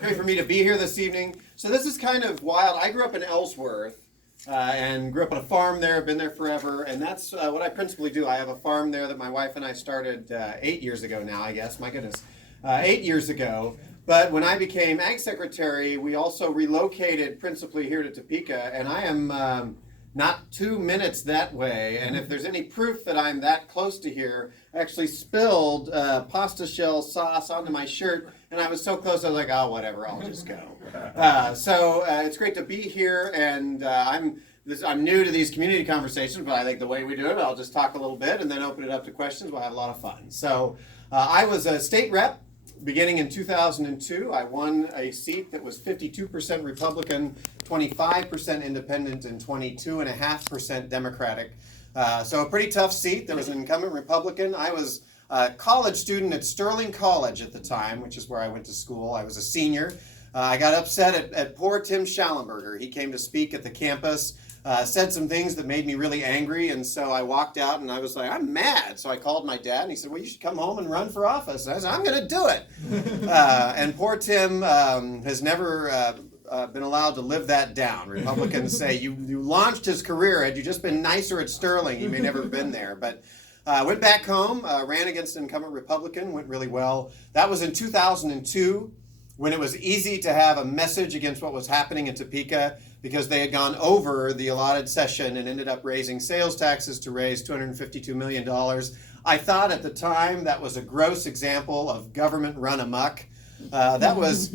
For me to be here this evening. So this is kind of wild. I grew up in Ellsworth and grew up on a farm there, been there forever, and that's what I principally do. I have a farm there that my wife and I started 8 years ago now, I guess. My goodness, 8 years ago. But when I became Ag Secretary, we also relocated principally here to Topeka, and I am not 2 minutes that way. And if there's any proof that I'm that close to here, I actually spilled pasta shell sauce onto my shirt, and I was so close I was like, oh, whatever, I'll just go. So it's great to be here, and I'm new to these community conversations, but I like the way we do it. I'll just talk a little bit and then open it up to questions. We'll have a lot of fun. So I was a state rep. Beginning in 2002, I won a seat that was 52% Republican, 25% Independent, and 22.5% Democratic. So a pretty tough seat. There was an incumbent Republican. I was a college student at Sterling College at the time, which is where I went to school. I was a senior. I got upset at poor Tim Schallenberger. He came to speak at the campus. Said some things that made me really angry, and so I walked out and I was like, I'm mad. So I called my dad and he said, well, you should come home and run for office. And I said, I'm going to do it. And poor Tim has never been allowed to live that down. Republicans say, you launched his career. Had you just been nicer at Sterling, you may never have been there. But went back home, ran against an incumbent Republican, went really well. That was in 2002. When it was easy to have a message against what was happening in Topeka because they had gone over the allotted session and ended up raising sales taxes to raise $252 million. I thought at the time that was a gross example of government run amok. That was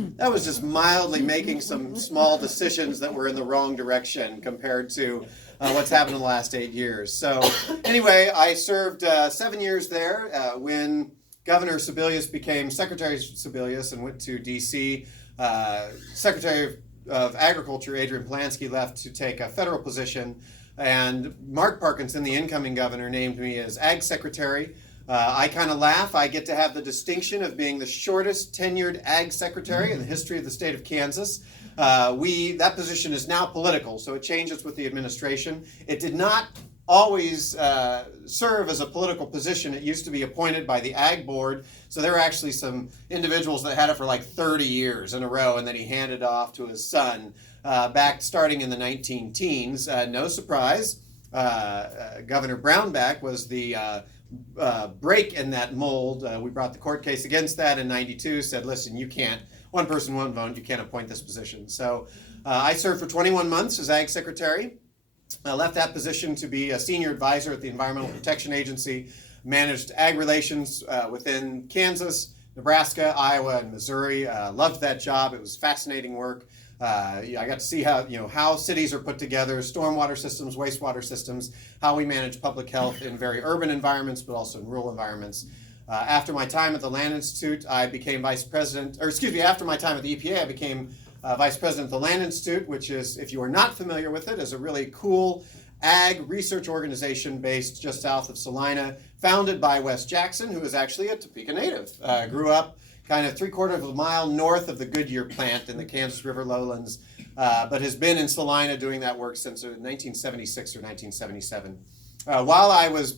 just mildly making some small decisions that were in the wrong direction compared to what's happened in the last 8 years. So anyway, I served 7 years there when Governor Sebelius became Secretary Sebelius and went to D.C. Secretary of Agriculture Adrian Polanski left to take a federal position, and Mark Parkinson, the incoming governor, named me as Ag Secretary. I kind of laugh. I get to have the distinction of being the shortest tenured Ag Secretary in the history of the state of Kansas. That position is now political, so it changes with the administration. It did not always serve as a political position. It used to be appointed by the Ag Board, so there were actually some individuals that had it for like 30 years in a row, and then he handed off to his son back starting in the 19-teens. No surprise, Governor Brownback was the break in that mold. We brought the court case against that in 92, said, listen, you can't, one person, one vote, you can't appoint this position. So I served for 21 months as Ag Secretary. I left that position to be a senior advisor at the Environmental Protection Agency, managed ag relations within Kansas, Nebraska, Iowa, and Missouri. Loved that job. It was fascinating work. I got to see how cities are put together, stormwater systems, wastewater systems, how we manage public health in very urban environments, but also in rural environments. After my time at the Land Institute, I became after my time at the EPA, I became Vice President of the Land Institute, which is, if you are not familiar with it, is a really cool ag research organization based just south of Salina, founded by Wes Jackson, who is actually a Topeka native. Grew up kind of 3/4 of a mile north of the Goodyear plant in the Kansas River lowlands, but has been in Salina doing that work since 1976 or 1977. While I was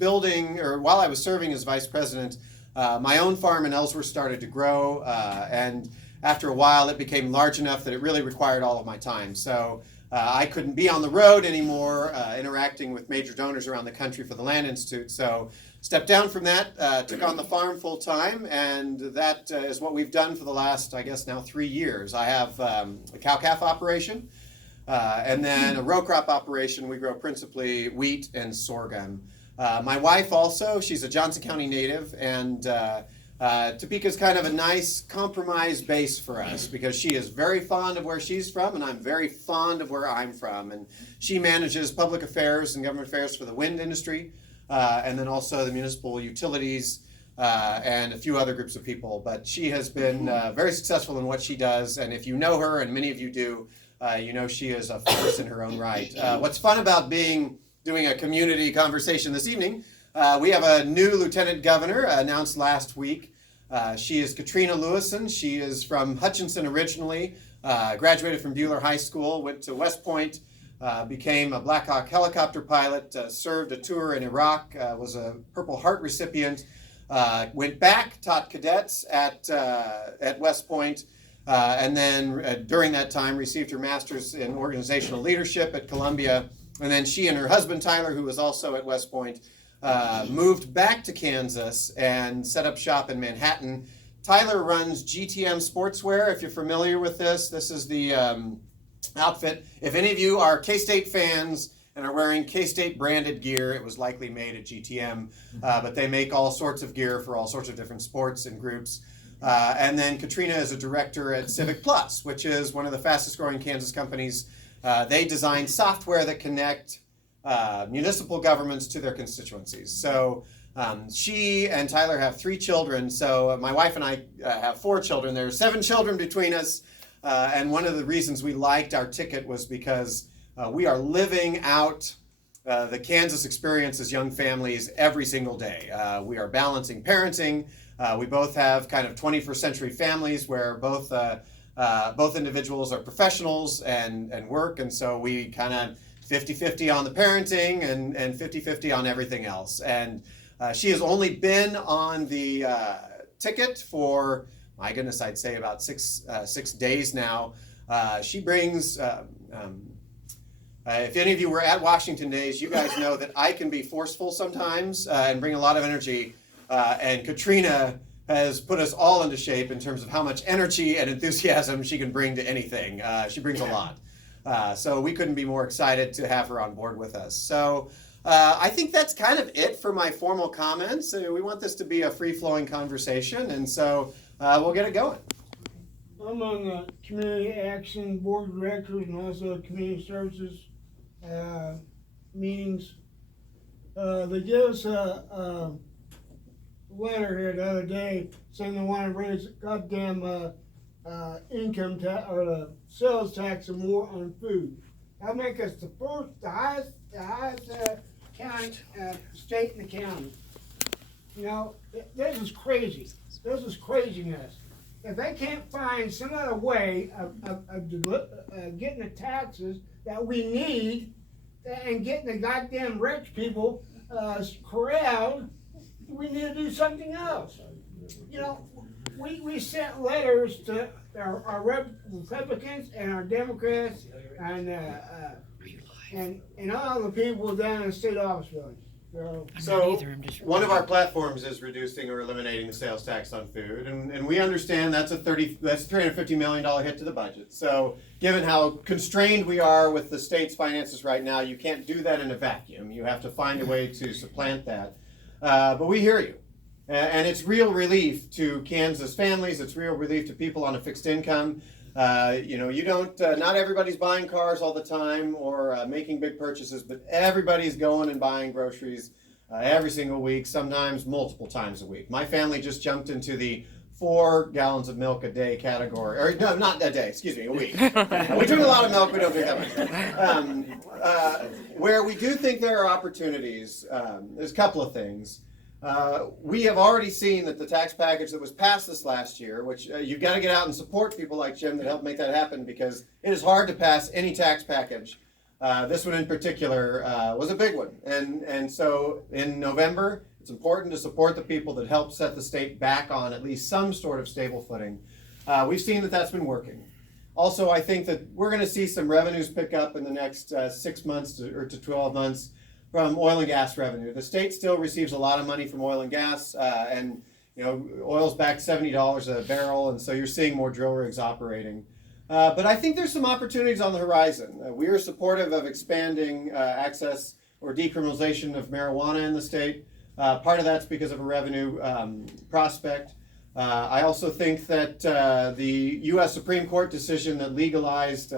serving as Vice President, my own farm in Ellsworth started to grow, and after a while, it became large enough that it really required all of my time. So I couldn't be on the road anymore, interacting with major donors around the country for the Land Institute. So stepped down from that, took on the farm full time, and that is what we've done for the last, I guess, now 3 years. I have a cow-calf operation, and then a row crop operation. We grow principally wheat and sorghum. My wife also, she's a Johnson County native, and Topeka's kind of a nice compromise base for us because she is very fond of where she's from and I'm very fond of where I'm from. And she manages public affairs and government affairs for the wind industry and then also the municipal utilities and a few other groups of people. But she has been very successful in what she does. And if you know her, and many of you do, you know she is a force in her own right. What's fun about doing a community conversation this evening, we have a new lieutenant governor announced last week. She is Katrina Lewison. She is from Hutchinson originally, graduated from Bueller High School, went to West Point, became a Black Hawk helicopter pilot, served a tour in Iraq, was a Purple Heart recipient, went back, taught cadets at West Point, and then during that time received her master's in organizational leadership at Columbia. And then she and her husband, Tyler, who was also at West Point, moved back to Kansas and set up shop in Manhattan. Tyler runs GTM Sportswear. If you're familiar with this is the outfit. If any of you are K-State fans and are wearing K-State branded gear, it was likely made at GTM, but they make all sorts of gear for all sorts of different sports and groups. And then Katrina is a director at Civic Plus, which is one of the fastest growing Kansas companies. They design software that connect municipal governments to their constituencies. So she and Tyler have 3 children. So my wife and I have 4 children. There are 7 children between us. And one of the reasons we liked our ticket was because we are living out the Kansas experience as young families every single day. We are balancing parenting. We both have kind of 21st century families where both individuals are professionals and work. And so we kind of 50-50 on the parenting and 50-50 on everything else. And she has only been on the ticket for, my goodness, I'd say about 6 days now. She brings, if any of you were at Washington Days, you guys know that I can be forceful sometimes and bring a lot of energy. And Katrina has put us all into shape in terms of how much energy and enthusiasm she can bring to anything. She brings a lot. So we couldn't be more excited to have her on board with us. So I think that's kind of it for my formal comments. We want this to be a free-flowing conversation, and so we'll get it going. I'm on the Community Action Board of Directors and also Community Services meetings. They gave us a letter here the other day saying they want to raise goddamn income tax or the sales tax and more on food. That'll make us the highest county, state in the county. You know, this is crazy. This is craziness. If they can't find some other way of getting the taxes that we need and getting the goddamn rich people corralled, we need to do something else. You know, we sent letters to our Republicans and our Democrats and all the people down in the state office building. So one of our platforms is reducing or eliminating the sales tax on food, and we understand that's $350 million hit to the budget. So given how constrained we are with the state's finances right now, you can't do that in a vacuum. You have to find a way to supplant that. But we hear you. And it's real relief to Kansas families. It's real relief to people on a fixed income. You know, you don't, not everybody's buying cars all the time or making big purchases, but everybody's going and buying groceries every single week, sometimes multiple times a week. My family just jumped into the 4 gallons of milk a day category, or no, not a day, excuse me, a week. We drink a lot of milk, we don't drink that much. Where we do think there are opportunities, there's a couple of things. We have already seen that the tax package that was passed this last year, which you've got to get out and support people like Jim that help make that happen, because it is hard to pass any tax package. This one in particular was a big one. And so in November, it's important to support the people that helped set the state back on at least some sort of stable footing. We've seen that that's been working. Also, I think that we're going to see some revenues pick up in the next 6 months to 12 months. From oil and gas revenue. The state still receives a lot of money from oil and gas, and you know, oil's back $70 a barrel, and so you're seeing more drill rigs operating. But I think there's some opportunities on the horizon. We are supportive of expanding access or decriminalization of marijuana in the state. Part of that's because of a revenue prospect. I also think that the U.S. Supreme Court decision that legalized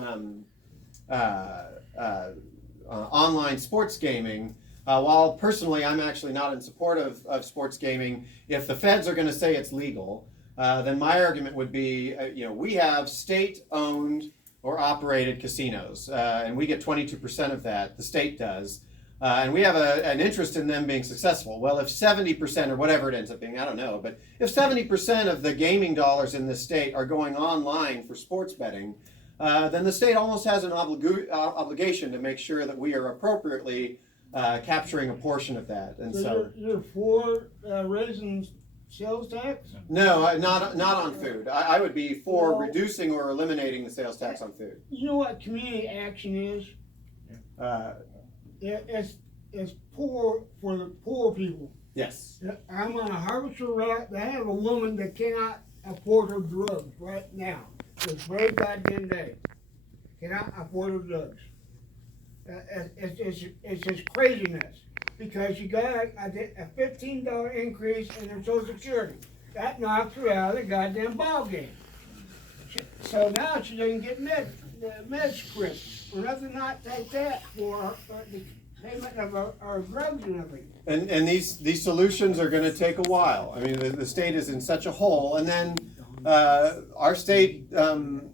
online sports gaming, while personally I'm actually not in support of sports gaming, if the feds are going to say it's legal, then my argument would be, you know, we have state-owned or operated casinos, and we get 22% of that, the state does, and we have an interest in them being successful. Well, if 70% or whatever it ends up being, I don't know, but if 70% of the gaming dollars in this state are going online for sports betting, then the state almost has an obligation to make sure that we are appropriately capturing a portion of that. And so you're for raising sales tax? No, not on food. I would be for Well- reducing or eliminating the sales tax on food. You know what community action is? Uh, It's poor for the poor people. yes. I'm on a harvester route. They have a woman that cannot afford her drugs right now. This very goddamn day. Cannot afford her drugs. It's just craziness. Because you got a $15 increase in her Social Security. That knocks her out of the goddamn ball game. So now she doesn't get med scripts or nothing like that for the payment of our drugs and everything. And these solutions are going to take a while. I mean, the state is in such a hole, and then our state, also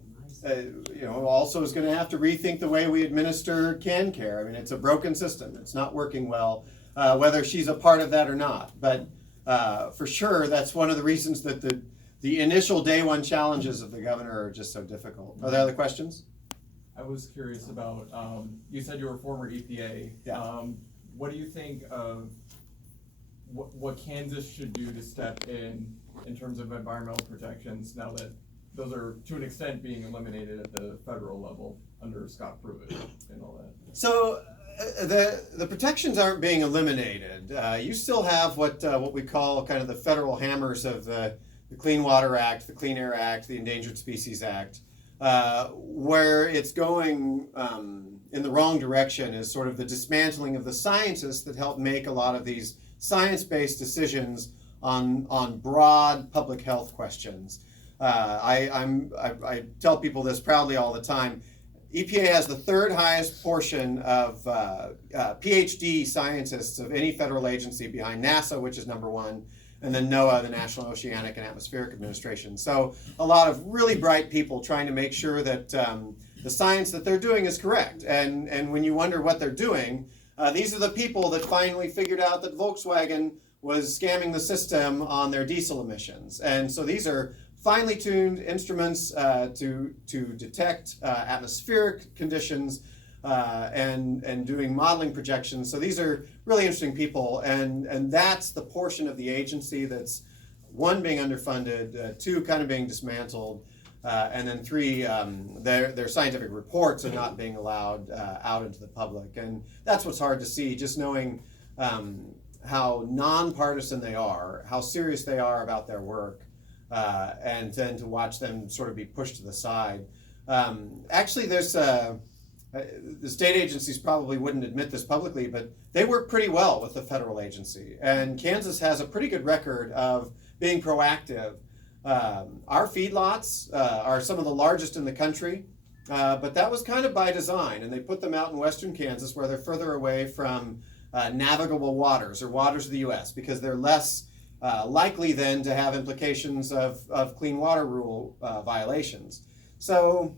is going to have to rethink the way we administer can care. I mean, it's a broken system. It's not working well, whether she's a part of that or not. But for sure, that's one of the reasons that the initial day one challenges of the governor are just so difficult. Are there other questions? I was curious about, you said you were former EPA. Yeah. What do you think of what Kansas should do to step in terms of environmental protections now that those are to an extent being eliminated at the federal level under Scott Pruitt and all that? So the protections aren't being eliminated. You still have what we call kind of the federal hammers of the Clean Water Act, the Clean Air Act, the Endangered Species Act. Where it's going in the wrong direction is sort of the dismantling of the scientists that help make a lot of these science-based decisions on broad public health questions. I tell people this proudly all the time. EPA has the third highest portion of PhD scientists of any federal agency behind NASA, which is number one, and then NOAA, the National Oceanic and Atmospheric Administration. So a lot of really bright people trying to make sure that the science that they're doing is correct. And when you wonder what they're doing, these are the people that finally figured out that Volkswagen was scamming the system on their diesel emissions. And so these are finely tuned instruments to detect atmospheric conditions and doing modeling projections. So these are really interesting people, and that's the portion of the agency that's, one, being underfunded, two, kind of being dismantled, and then three, their scientific reports are not being allowed out into the public. And that's what's hard to see, just knowing how nonpartisan they are, how serious they are about their work, and then to watch them sort of be pushed to the side. Actually, there's the state agencies probably wouldn't admit this publicly, but they work pretty well with the federal agency. And Kansas has a pretty good record of being proactive. Our feedlots are some of the largest in the country, but that was kind of by design. And they put them out in western Kansas where they're further away from navigable waters or waters of the U.S. because they're less likely then to have implications of clean water rule violations. So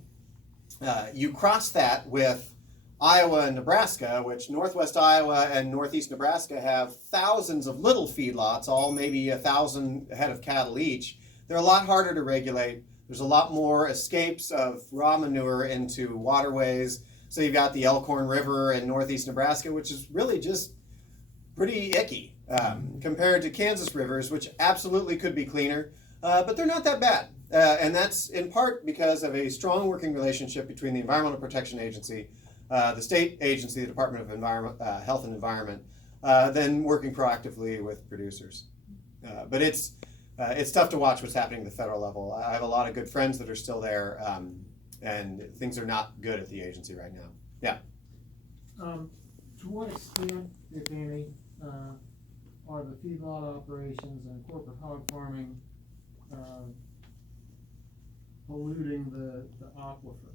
you cross that with Iowa and Nebraska, which northwest Iowa and northeast Nebraska have thousands of little feedlots, all maybe 1,000 head of cattle each. They're a lot harder to regulate. There's a lot more escapes of raw manure into waterways. So you've got the Elkhorn River in northeast Nebraska, which is really just pretty icky compared to Kansas rivers, which absolutely could be cleaner, but they're not that bad. And that's in part because of a strong working relationship between the Environmental Protection Agency, the state agency, the Department of Health and Environment, then working proactively with producers. But it's tough to watch what's happening at the federal level. I have a lot of good friends that are still there, and things are not good at the agency right now. Yeah. To what extent, if any, are the feedlot operations and corporate hog farming polluting the aquifer?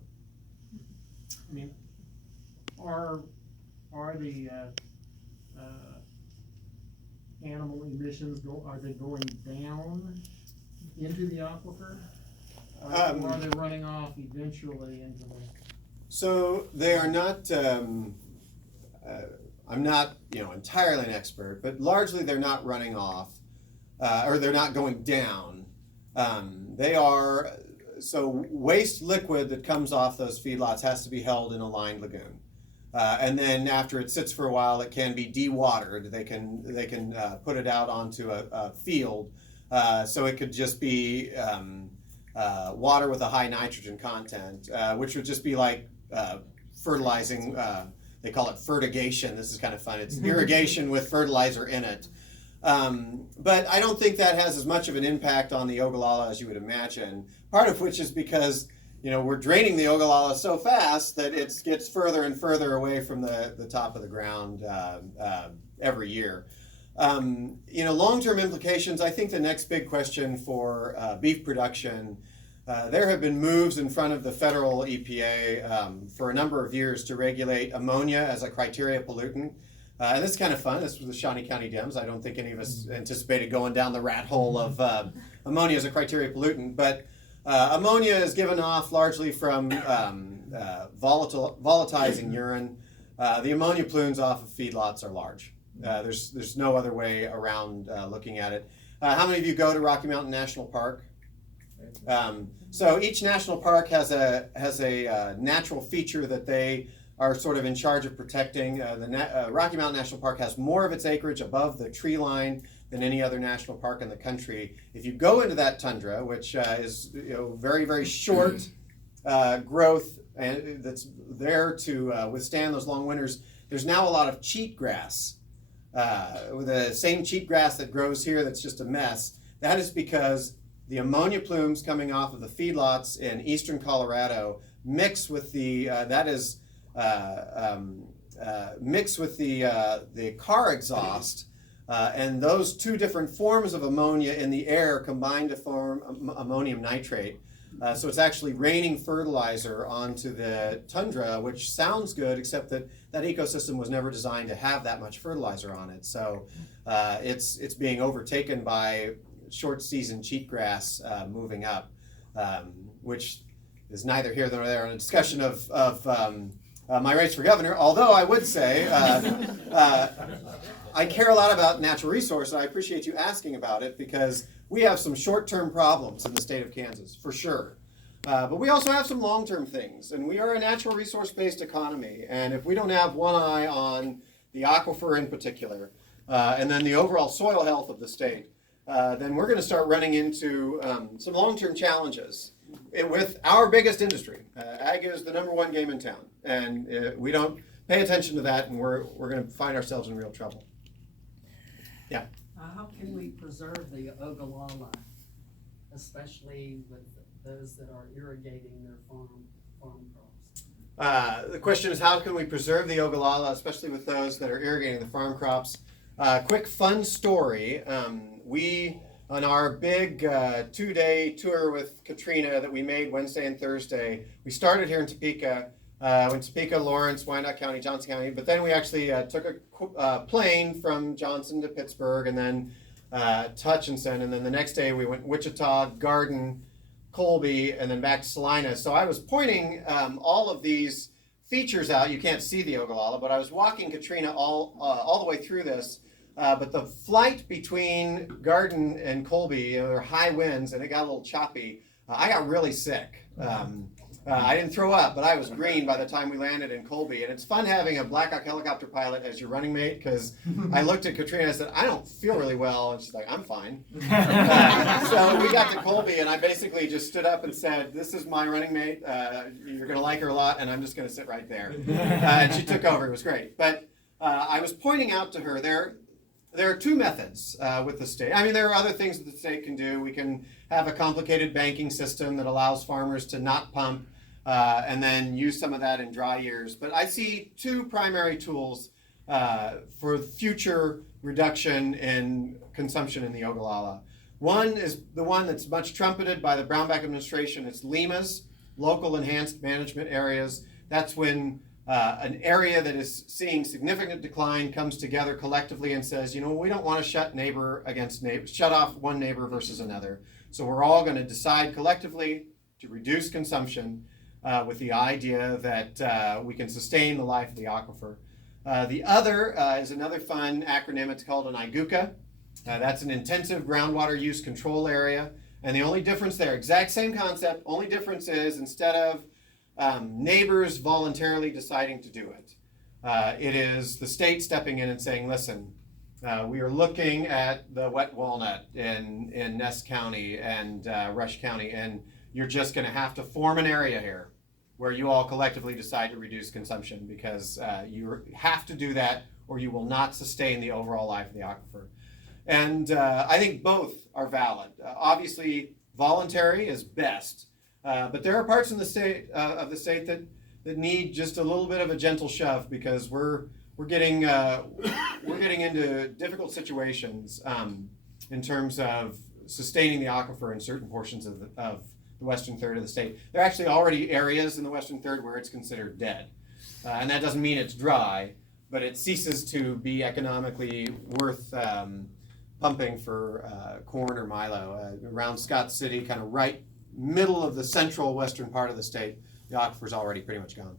I mean, are the animal emissions are they going down into the aquifer? Or are they running off eventually into the? So they are not. I'm not, entirely an expert, but largely they're not running off, or they're not going down. They are. So waste liquid that comes off those feedlots has to be held in a lined lagoon, and then after it sits for a while, it can be dewatered. They can put it out onto a field So it could just be water with a high nitrogen content, which would just be like fertilizing. They call it fertigation. This is kind of fun. It's irrigation with fertilizer in it. But I don't think that has as much of an impact on the Ogallala as you would imagine. Part of which is because we're draining the Ogallala so fast that it gets further and further away from the top of the ground every year. Long-term implications, I think the next big question for beef production, there have been moves in front of the federal EPA for a number of years to regulate ammonia as a criteria pollutant. And this is kind of fun. This was the Shawnee County Dems. I don't think any of us anticipated going down the rat hole of ammonia as a criteria pollutant. But ammonia is given off largely from volatilizing urine. The ammonia plumes off of feedlots are large. There's no other way around looking at it. How many of you go to Rocky Mountain National Park? So each national park has a natural feature that they are sort of in charge of protecting. Rocky Mountain National Park has more of its acreage above the tree line than any other national park in the country. If you go into that tundra, which is very, very short growth and that's there to withstand those long winters, there's now a lot of cheatgrass. The same cheatgrass that grows here that's just a mess. That is because the ammonia plumes coming off of the feedlots in eastern Colorado mix with the car exhaust, and those two different forms of ammonia in the air combine to form ammonium nitrate. So it's actually raining fertilizer onto the tundra, which sounds good, except that ecosystem was never designed to have that much fertilizer on it. So it's being overtaken by short season cheatgrass moving up, which is neither here nor there in a discussion of my race for governor. Although I would say I care a lot about natural resource, and I appreciate you asking about it because we have some short-term problems in the state of Kansas, for sure. But we also have some long-term things, and we are a natural resource-based economy. And if we don't have one eye on the aquifer in particular, and then the overall soil health of the state, then we're going to start running into some long-term challenges with our biggest industry. Ag is the #1 game in town, and we don't pay attention to that, and we're going to find ourselves in real trouble. Yeah. How can we preserve the Ogallala, especially with those that are irrigating their farm crops? The question is, how can we preserve the Ogallala, especially with those that are irrigating the farm crops? Quick fun story. We, on our big 2-day tour with Katrina that we made Wednesday and Thursday, we started here in Topeka, went to Topeka, Lawrence, Wyandotte County, Johnson County, but then we actually took a plane from Johnson to Pittsburgh and then to Hutchinson, and then the next day we went Wichita, Garden, Colby, and then back to Salina. So I was pointing all of these features out. You can't see the Ogallala, but I was walking Katrina all the way through this. But the flight between Garden and Colby, there were high winds and it got a little choppy. I got really sick. I didn't throw up, but I was green by the time we landed in Colby. And it's fun having a Black Hawk helicopter pilot as your running mate because I looked at Katrina and I said, I don't feel really well. And she's like, I'm fine. So we got to Colby and I basically just stood up and said, this is my running mate. You're going to like her a lot and I'm just going to sit right there. And she took over. It was great. But I was pointing out to her there are two methods with the state. I mean, there are other things that the state can do. We can have a complicated banking system that allows farmers to not pump and then use some of that in dry years. But I see two primary tools for future reduction in consumption in the Ogallala. One is the one that's much trumpeted by the Brownback administration. It's LEMAs, Local Enhanced Management Areas. That's when an area that is seeing significant decline comes together collectively and says, we don't want to shut neighbor against neighbor, shut off one neighbor versus another. So we're all going to decide collectively to reduce consumption with the idea that we can sustain the life of the aquifer. The other is another fun acronym. It's called an IGUCA. That's an intensive groundwater use control area. And the only difference there, exact same concept, only difference is instead of neighbors voluntarily deciding to do it. It is the state stepping in and saying, listen, We are looking at the wet walnut in Ness County and Rush County, and you're just going to have to form an area here where you all collectively decide to reduce consumption, because you have to do that or you will not sustain the overall life of the aquifer. And I think both are valid. Obviously, voluntary is best, but there are parts in the state that need just a little bit of a gentle shove, because we're getting into difficult situations in terms of sustaining the aquifer in certain portions of the western third of the state. There are actually already areas in the western third where it's considered dead, and that doesn't mean it's dry, but it ceases to be economically worth pumping for corn or milo. Around Scott City, kind of right middle of the central western part of the state, the aquifer's already pretty much gone.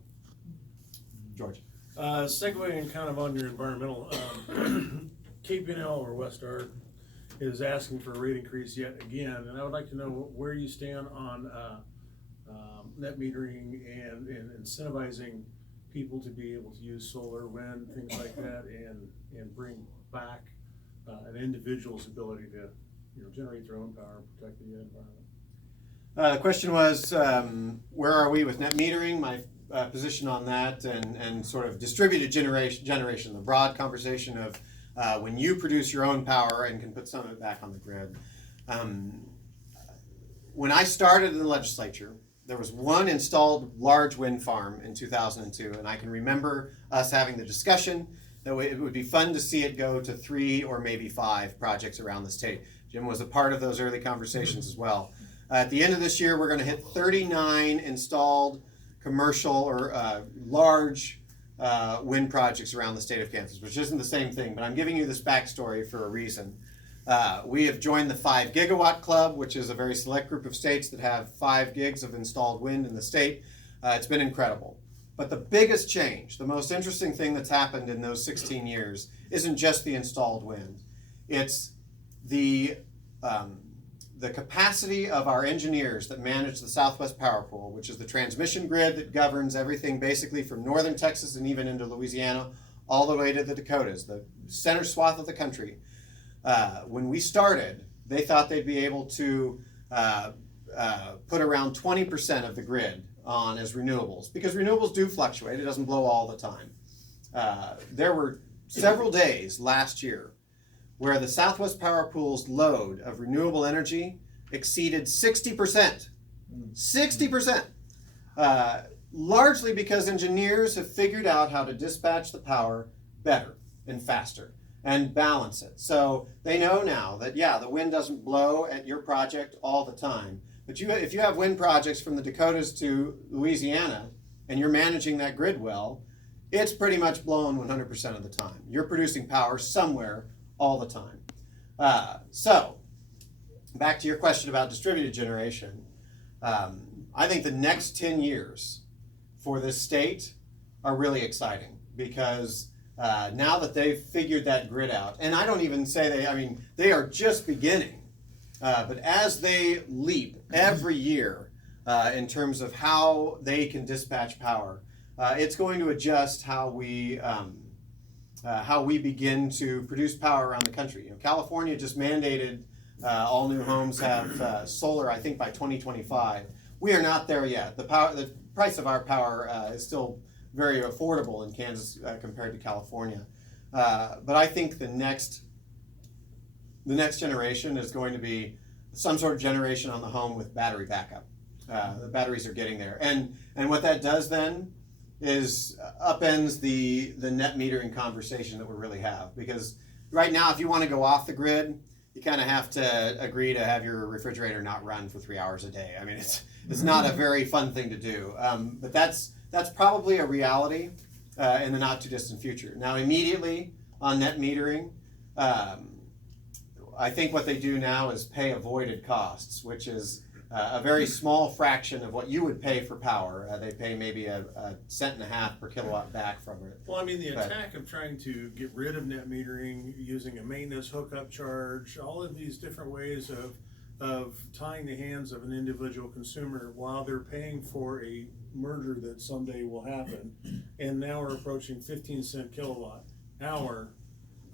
George. Segueing kind of on your environmental, KPNL or Westart is asking for a rate increase yet again, and I would like to know where you stand on net metering and incentivizing people to be able to use solar, wind, things like that, and bring back an individual's ability to generate their own power and protect the environment. The question was, where are we with net metering? My position on that, and sort of distributed generation, the broad conversation of when you produce your own power and can put some of it back on the grid. When I started in the legislature, there was one installed large wind farm in 2002, and I can remember us having the discussion that it would be fun to see it go to 3 or maybe 5 projects around the state. Jim was a part of those early conversations as well. At the end of this year, we're going to hit 39 installed commercial or large wind projects around the state of Kansas, which isn't the same thing, but I'm giving you this backstory for a reason. We have joined the 5 Gigawatt Club, which is a very select group of states that have 5 gigs of installed wind in the state. It's been incredible. But the biggest change, the most interesting thing that's happened in those 16 years isn't just the installed wind. It's the capacity of our engineers that manage the Southwest Power Pool, which is the transmission grid that governs everything basically from northern Texas and even into Louisiana, all the way to the Dakotas, the center swath of the country. When we started, they thought they'd be able to put around 20% of the grid on as renewables, because renewables do fluctuate. It doesn't blow all the time. There were several days last year where the Southwest Power Pool's load of renewable energy exceeded 60%. 60%! Largely because engineers have figured out how to dispatch the power better and faster and balance it. So they know now that, yeah, the wind doesn't blow at your project all the time, but if you have wind projects from the Dakotas to Louisiana and you're managing that grid well, it's pretty much blowing 100% of the time. You're producing power somewhere all the time. So, back to your question about distributed generation, I think the next 10 years for this state are really exciting, because now that they've figured that grid out, and I don't even say they are just beginning, but as they leap every year in terms of how they can dispatch power, it's going to adjust how we begin to produce power around the country. California just mandated all new homes have solar, I think, by 2025. We are not there yet. The price of our power is still very affordable in Kansas compared to California. But I think the next generation is going to be some sort of generation on the home with battery backup. The batteries are getting there. And what that does then is upends the net metering conversation that we really have. Because right now, if you want to go off the grid, you kind of have to agree to have your refrigerator not run for 3 hours a day. I mean, it's not a very fun thing to do. But that's probably a reality in the not too distant future. Now, immediately on net metering, I think what they do now is pay avoided costs, which is a very small fraction of what you would pay for power. They pay maybe a cent and a half per kilowatt back from it. Well, I mean, the attack of trying to get rid of net metering using a maintenance hookup charge, all of these different ways of tying the hands of an individual consumer while they're paying for a merger that someday will happen, and now we're approaching 15-cent kilowatt hour.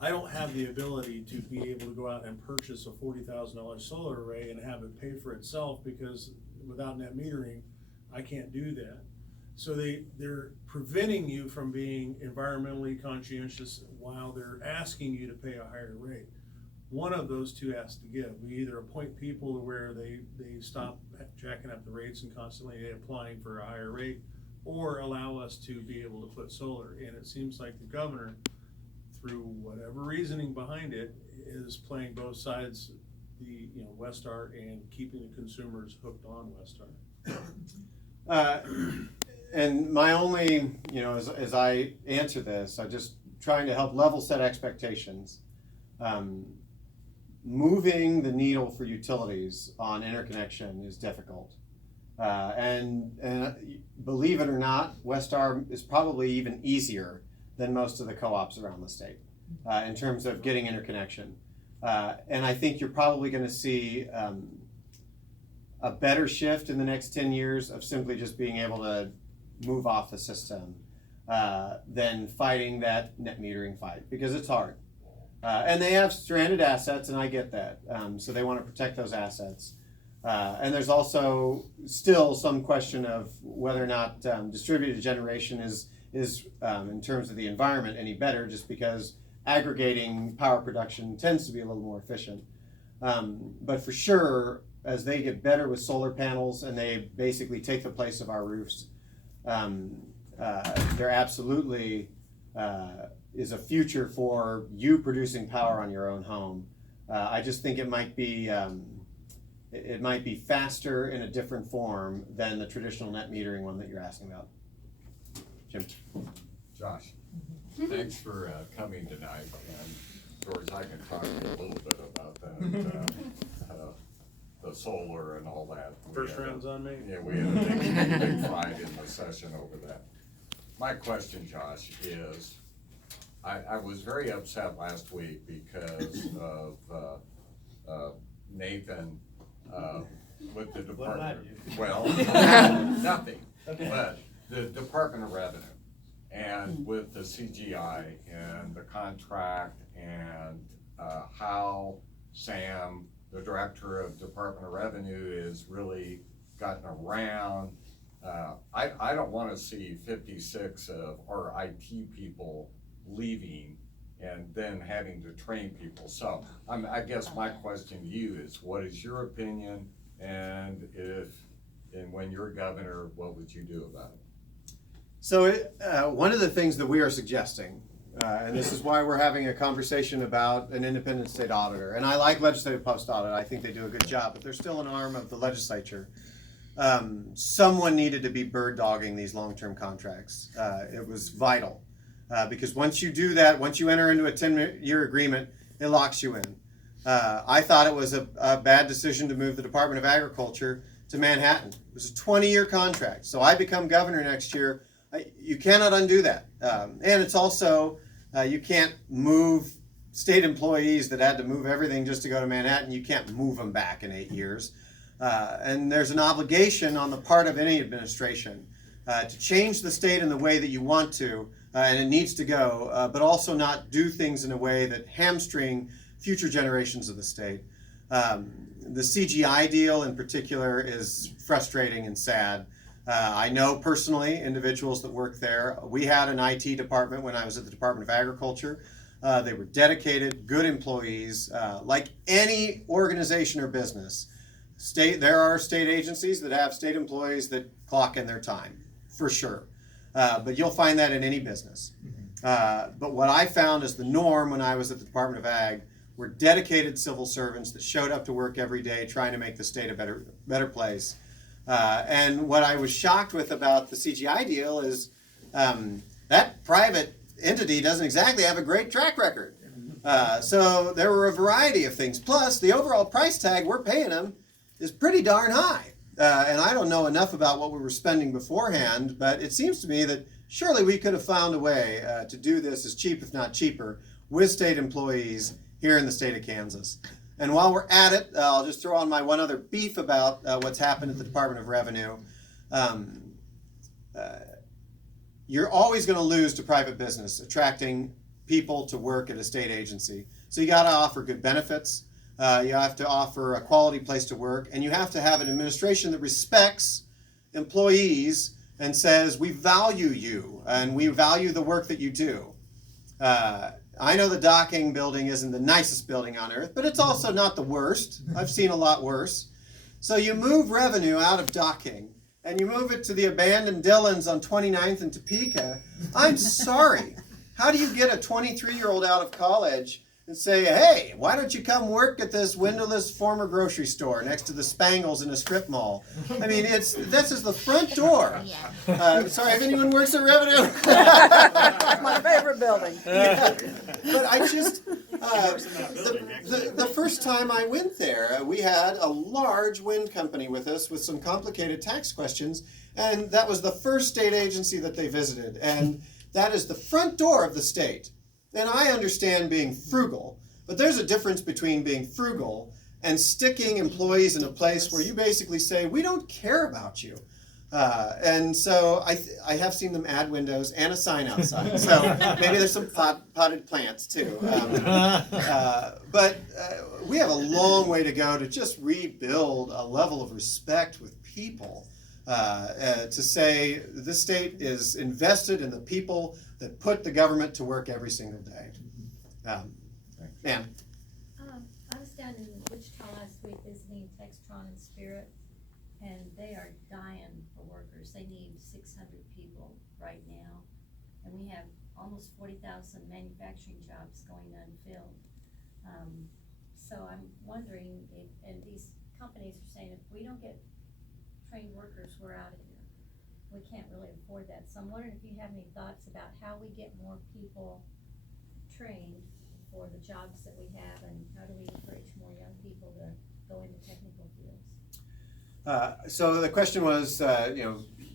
I don't have the ability to be able to go out and purchase a $40,000 solar array and have it pay for itself, because without net metering, I can't do that. So they're preventing you from being environmentally conscientious while they're asking you to pay a higher rate. One of those two has to give. We either appoint people where they stop jacking up the rates and constantly applying for a higher rate, or allow us to be able to put solar. And it seems like the governor, through whatever reasoning behind it, is playing both sides, the Westar, and keeping the consumers hooked on Westar. And my only, as I answer this, I'm just trying to help level set expectations. Moving the needle for utilities on interconnection is difficult. And believe it or not, Westar is probably even easier than most of the co-ops around the state in terms of getting interconnection. And I think you're probably going to see a better shift in the next 10 years of simply just being able to move off the system than fighting that net metering fight, because it's hard. And they have stranded assets, and I get that. So they want to protect those assets. And there's also still some question of whether or not distributed generation is in terms of the environment any better, just because aggregating power production tends to be a little more efficient. But for sure, as they get better with solar panels and they basically take the place of our roofs, there absolutely is a future for you producing power on your own home. I just think it might be faster in a different form than the traditional net metering one that you're asking about. Jim. Josh, thanks for coming tonight. And George, I can talk to you a little bit about that, the solar and all that. First round's on me. Yeah, we had a big fight in the session over that. My question, Josh, is I was very upset last week because of Nathan with the department. Well, nothing, but the Department of Revenue and with the CGI and the contract and how Sam, the Director of Department of Revenue, is really gotten around. I don't want to see 56 of our IT people leaving and then having to train people. So I guess my question to you is, what is your opinion? And when you're governor, what would you do about it? So one of the things that we are suggesting, and this is why we're having a conversation about an independent state auditor, and I like legislative post audit, I think they do a good job, but they're still an arm of the legislature. Someone needed to be bird dogging these long-term contracts. It was vital, because once you do that, once you enter into a 10-year agreement, it locks you in. I thought it was a bad decision to move the Department of Agriculture to Manhattan. It was a 20-year contract. So I become governor next year. You cannot undo that. And it's also, you can't move state employees that had to move everything just to go to Manhattan. You can't move them back in 8 years. And there's an obligation on the part of any administration to change the state in the way that you want to, and it needs to go, but also not do things in a way that hamstring future generations of the state. The CGI deal in particular is frustrating and sad. I know personally individuals that work there. We had an IT department when I was at the Department of Agriculture. They were dedicated, good employees, like any organization or business. There are state agencies that have state employees that clock in their time, for sure. But you'll find that in any business. But what I found as the norm when I was at the Department of Ag were dedicated civil servants that showed up to work every day trying to make the state a better place. And what I was shocked with about the CGI deal is that private entity doesn't exactly have a great track record. So there were a variety of things. Plus, the overall price tag we're paying them is pretty darn high. And I don't know enough about what we were spending beforehand, but it seems to me that surely we could have found a way to do this as cheap, if not cheaper, with state employees here in the state of Kansas. And while we're at it, I'll just throw on my one other beef about what's happened at the Department of Revenue. You're always going to lose to private business attracting people to work at a state agency. So you got to offer good benefits. You have to offer a quality place to work, and you have to have an administration that respects employees and says, we value you and we value the work that you do. I know the docking building isn't the nicest building on earth, but it's also not the worst. I've seen a lot worse. So you move revenue out of docking and you move it to the abandoned Dillons on 29th and Topeka. I'm sorry. How do you get a 23-year-old out of college and say, hey, why don't you come work at this windowless former grocery store next to the Spangles in a strip mall? I mean, this is the front door. Sorry, if anyone works at Revenue. My favorite building. But I just, the first time I went there, we had a large wind company with us with some complicated tax questions, and that was the first state agency that they visited, and that is the front door of the state. And I understand being frugal, but there's a difference between being frugal and sticking employees in a place where you basically say, we don't care about you. And so I have seen them add windows and a sign outside. So maybe there's some potted plants too. But we have a long way to go to just rebuild a level of respect with people. To say this state is invested in the people that put the government to work every single day. Ma'am. I was down in Wichita last week visiting Textron and Spirit, and they are dying for workers. They need 600 people right now, and we have almost 40,000 manufacturing jobs going unfilled. So I'm wondering if, and these companies are saying, if we don't get trained workers, we're out of here. We can't really afford that. So I'm wondering if you have any thoughts about how we get more people trained for the jobs that we have, and how do we encourage more young people to go into technical fields? So the question was,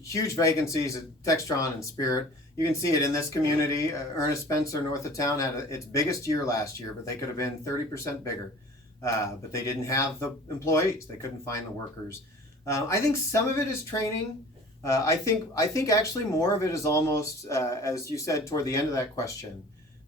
huge vacancies at Textron and Spirit. You can see it in this community. Ernest Spencer, north of town, had its biggest year last year, but they could have been 30% bigger. But they didn't have the employees. They couldn't find the workers. I think some of it is training. I think actually more of it is almost, as you said toward the end of that question,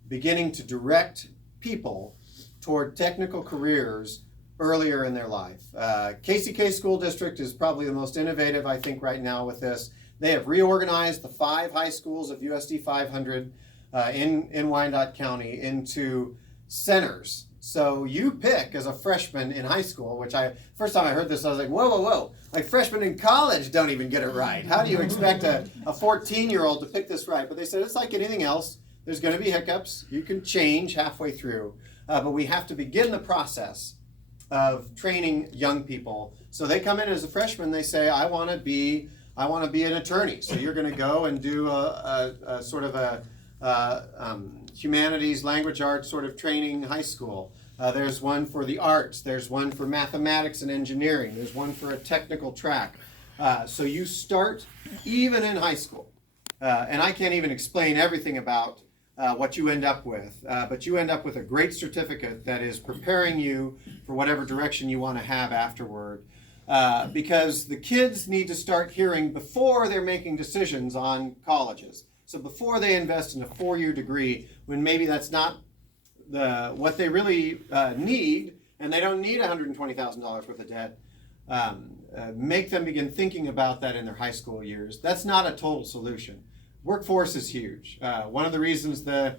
beginning to direct people toward technical careers earlier in their life. KCK School District is probably the most innovative, I think, right now with this. They have reorganized the 5 high schools of USD 500 in Wyandotte County into centers. So you pick as a freshman in high school, which first time I heard this, I was like, whoa. Like freshmen in college don't even get it right. How do you expect a 14-year-old to pick this right? But they said it's like anything else. There's going to be hiccups. You can change halfway through. But we have to begin the process of training young people. So they come in as a freshman, they say, I want to be an attorney. So you're going to go and do a sort of a humanities, language arts sort of training high school. There's one for the arts. There's one for mathematics and engineering. There's one for a technical track. So you start even in high school. And I can't even explain everything about what you end up with, but you end up with a great certificate that is preparing you for whatever direction you want to have afterward. Because the kids need to start hearing before they're making decisions on colleges. So before they invest in a 4-year degree, when maybe that's not what they really need, and they don't need $120,000 worth of debt, make them begin thinking about that in their high school years. That's not a total solution. Workforce is huge. One of the reasons the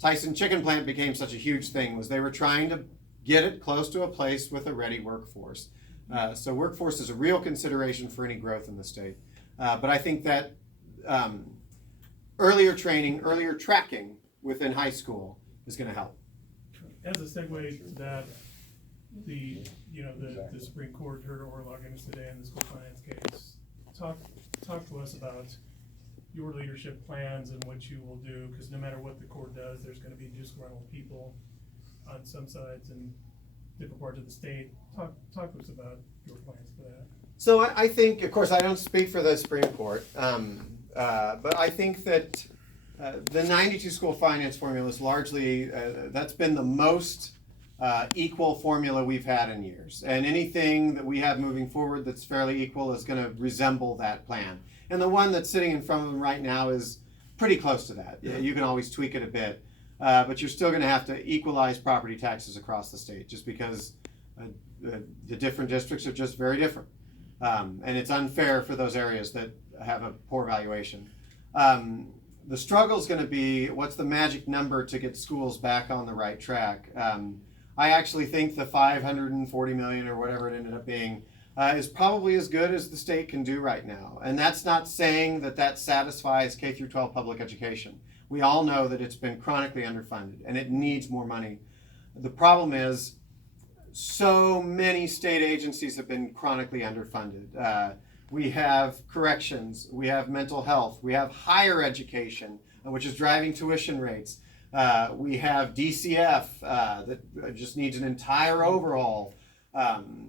Tyson chicken plant became such a huge thing was they were trying to get it close to a place with a ready workforce. So workforce is a real consideration for any growth in the state. But I think that earlier training, earlier tracking within high school is going to help. As a segue to that, the Supreme Court heard oral arguments today in the school finance case. Talk to us about your leadership plans and what you will do, because no matter what the court does, there's going to be disgruntled people on some sides and different parts of the state. Talk to us about your plans for that. So I think, of course, I don't speak for the Supreme Court, but I think that the 92 school finance formula is largely, that's been the most equal formula we've had in years. And anything that we have moving forward that's fairly equal is going to resemble that plan. And the one that's sitting in front of them right now is pretty close to that. You can always tweak it a bit. but you're still going to have to equalize property taxes across the state, just because the different districts are just very different. And it's unfair for those areas that have a poor valuation. The struggle is going to be, what's the magic number to get schools back on the right track? I actually think the $540 million or whatever it ended up being is probably as good as the state can do right now. And that's not saying that that satisfies K through 12 public education. We all know that it's been chronically underfunded and it needs more money. The problem is, so many state agencies have been chronically underfunded. We have corrections, we have mental health, we have higher education, which is driving tuition rates. We have DCF that just needs an entire overhaul.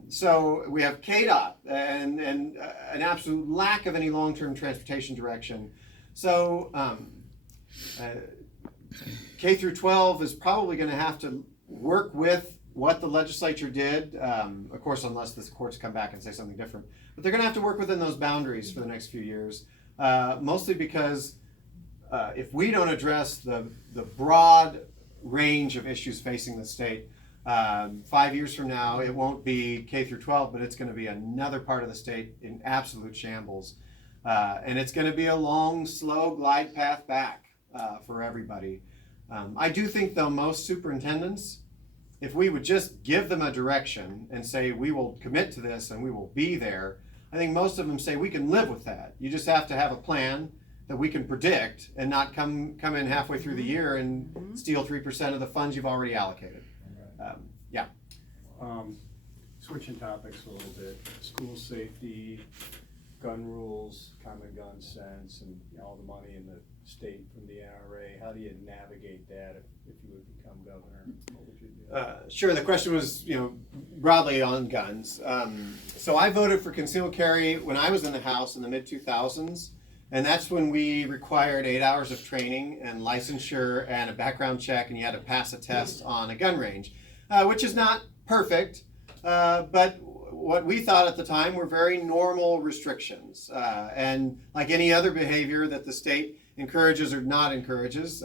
So we have KDOT and an absolute lack of any long-term transportation direction. So K through 12 is probably going to have to work with what the legislature did, of course, unless the courts come back and say something different. But they're going to have to work within those boundaries for the next few years, mostly because if we don't address the broad range of issues facing the state, 5 years from now, it won't be K through 12, but it's going to be another part of the state in absolute shambles. And it's going to be a long, slow glide path back for everybody. I do think, though, most superintendents, if we would just give them a direction and say, we will commit to this and we will be there, I think most of them say we can live with that. You just have to have a plan that we can predict and not come in halfway through the year and steal 3% of the funds you've already allocated. Yeah. Switching topics a little bit, school safety, gun rules, common gun sense, and all the money in the state from the NRA. How do you navigate that if you would become governor? What would you do? Sure. The question was, broadly on guns. So I voted for concealed carry when I was in the House in the mid-2000s, and that's when we required 8 hours of training and licensure and a background check, and you had to pass a test on a gun range, which is not perfect, but what we thought at the time were very normal restrictions. And like any other behavior that the state encourages or not encourages,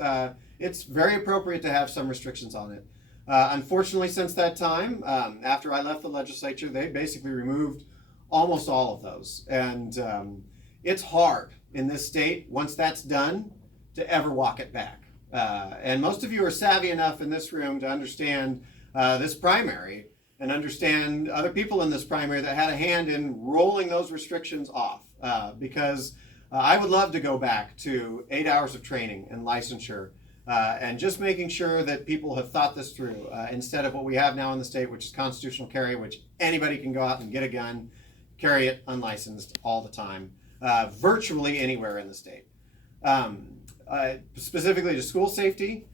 it's very appropriate to have some restrictions on it. Unfortunately, since that time, after I left the legislature, they basically removed almost all of those. And it's hard in this state, once that's done, to ever walk it back. And most of you are savvy enough in this room to understand this primary and understand other people in this primary that had a hand in rolling those restrictions off. Because I would love to go back to 8 hours of training and licensure and just making sure that people have thought this through instead of what we have now in the state, which is constitutional carry, which anybody can go out and get a gun, carry it unlicensed all the time, virtually anywhere in the state. Specifically to school safety,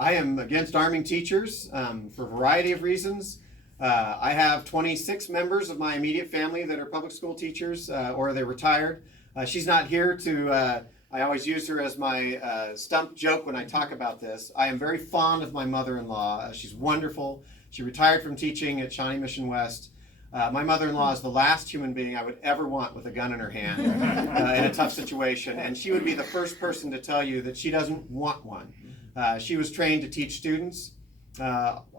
I am against arming teachers for a variety of reasons. I have 26 members of my immediate family that are public school teachers or they're retired. She's not here to, I always use her as my stump joke when I talk about this. I am very fond of my mother-in-law. She's wonderful. She retired from teaching at Shawnee Mission West. My mother-in-law is the last human being I would ever want with a gun in her hand in a tough situation, and she would be the first person to tell you that she doesn't want one. She was trained to teach students.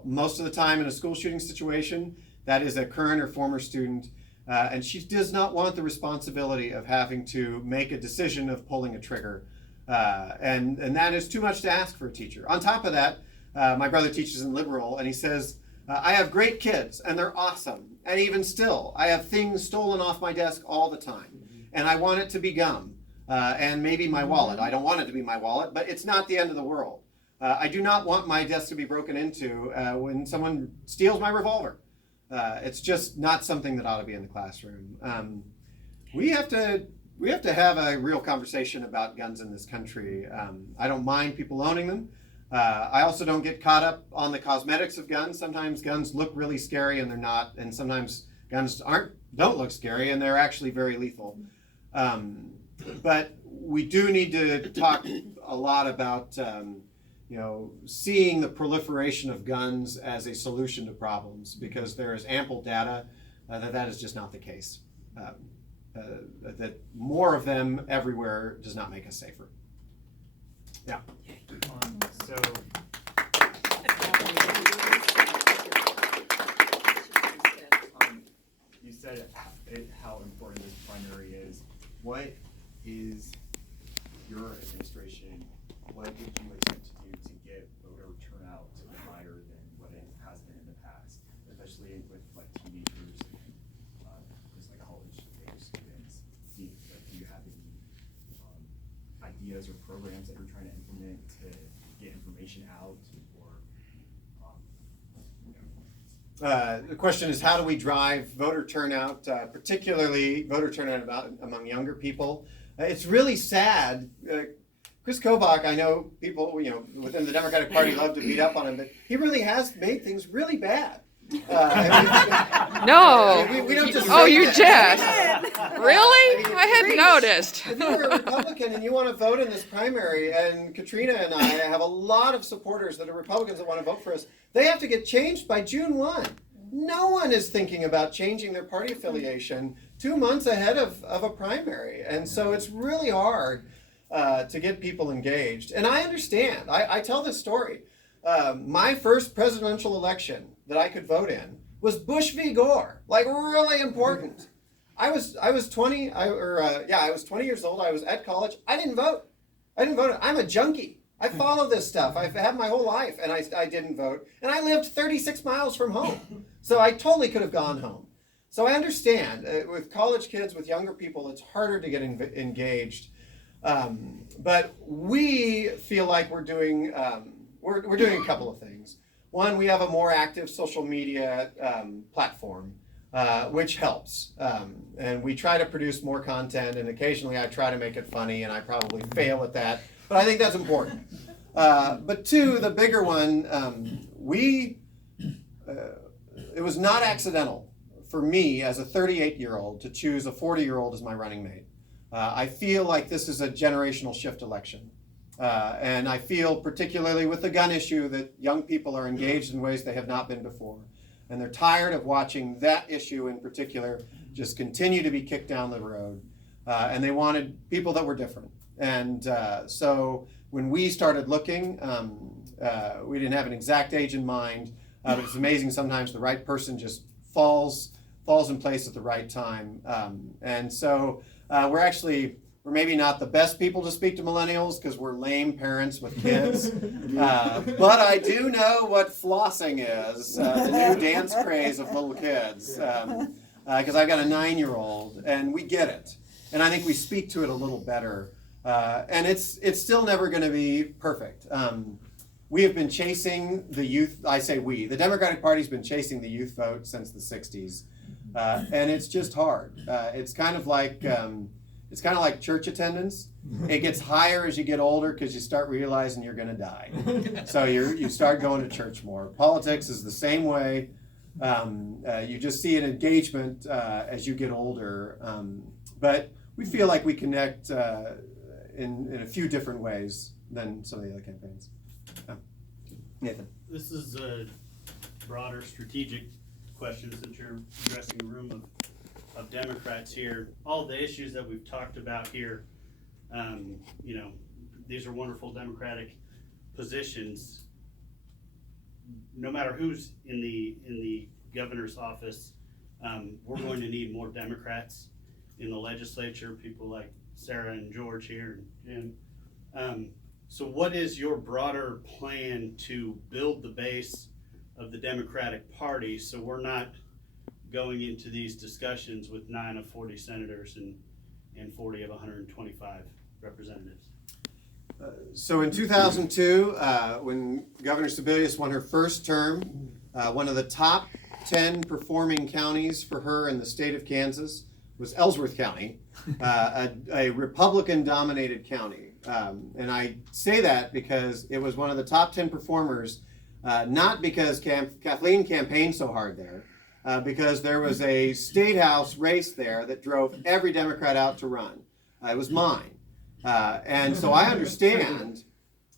Most of the time in a school shooting situation, that is a current or former student, and she does not want the responsibility of having to make a decision of pulling a trigger, and that is too much to ask for a teacher. On top of that, my brother teaches in liberal, and he says, I have great kids, and they're awesome, and even still, I have things stolen off my desk all the time, and I want it to be gum, and maybe my wallet. I don't want it to be my wallet, but it's not the end of the world. I do not want my desk to be broken into when someone steals my revolver. It's just not something that ought to be in the classroom. We have to have a real conversation about guns in this country. I don't mind people owning them. I also don't get caught up on the cosmetics of guns. Sometimes guns look really scary and they're not, and sometimes guns don't look scary and they're actually very lethal. But we do need to talk a lot about seeing the proliferation of guns as a solution to problems, because there is ample data that is just not the case. That more of them everywhere does not make us safer. So, you said how important this primary is. What is your administration, what would you attempt to do to get voter turnout higher than what it has been in the past, especially with like teenagers and just like college-age students? Do you have any ideas or programs that you're trying to implement to get information out, or The question is, how do we drive voter turnout, particularly voter turnout among younger people? It's really sad. Chris Kobach, I know people, within the Democratic Party love to beat up on him, but he really has made things really bad. No. We don't just Oh, say you that. just? Really? I hadn't noticed. If you're a Republican and you want to vote in this primary, and Katrina and I have a lot of supporters that are Republicans that want to vote for us, they have to get changed by June 1. No one is thinking about changing their party affiliation 2 months ahead of a primary. And so it's really hard to get people engaged. And I understand. I tell this story. My first presidential election that I could vote in was Bush v. Gore. Like, really important. I was 20. I was 20 years old. I was at college. I didn't vote. I'm a junkie. I follow this stuff. I've had my whole life, and I didn't vote. And I lived 36 miles from home. So I totally could have gone home. So I understand. With college kids, with younger people, it's harder to get engaged. But we feel like we're doing a couple of things. One, we have a more active social media platform, which helps. And we try to produce more content, and occasionally I try to make it funny, and I probably fail at that. But I think that's important. But two, the bigger one, it was not accidental for me as a 38-year-old to choose a 40-year-old as my running mate. I feel like this is a generational shift election. And I feel particularly with the gun issue that young people are engaged in ways they have not been before. And they're tired of watching that issue in particular just continue to be kicked down the road. And they wanted people that were different. And so when we started looking, we didn't have an exact age in mind, but it's amazing sometimes the right person just falls in place at the right time. And so we're maybe not the best people to speak to millennials because we're lame parents with kids. But I do know what flossing is, the new dance craze of little kids. Because I've got a 9-year-old, and we get it. And I think we speak to it a little better. And it's still never going to be perfect. We have been chasing the youth, I say we, the Democratic Party's been chasing the youth vote since the 60s. And it's just hard. It's kind of like church attendance. It gets higher as you get older because you start realizing you're going to die. So you start going to church more. Politics is the same way. You just see an engagement as you get older. But we feel like we connect in a few different ways than some of the other campaigns. Nathan. This is a broader strategic question since you're addressing a room of Democrats here. All the issues that we've talked about here, these are wonderful Democratic positions. No matter who's in the governor's office, we're going to need more Democrats in the legislature, people like Sarah and George here and Jim. So what is your broader plan to build the base of the Democratic Party so we're not going into these discussions with 9 of 40 senators and 40 of 125 representatives? So in 2002, when Governor Sebelius won her first term, one of the top 10 performing counties for her in the state of Kansas was Ellsworth County, a Republican-dominated county. And I say that because it was one of the top 10 performers, not because Kathleen campaigned so hard there, because there was a state house race there that drove every Democrat out to run. It was mine. And so I understand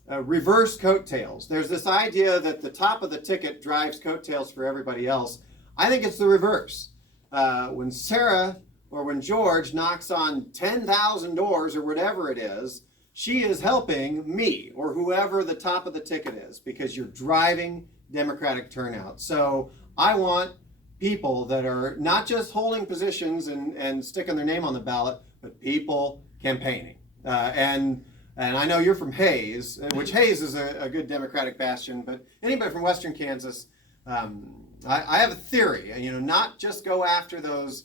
reverse coattails. There's this idea that the top of the ticket drives coattails for everybody else. I think it's the reverse. When Sarah or when George knocks on 10,000 doors or whatever it is, she is helping me or whoever the top of the ticket is, because you're driving Democratic turnout. So I want people that are not just holding positions and sticking their name on the ballot, but people campaigning. And I know you're from Hayes, which Hayes is a good Democratic bastion, but anybody from Western Kansas, I have a theory, not just go after those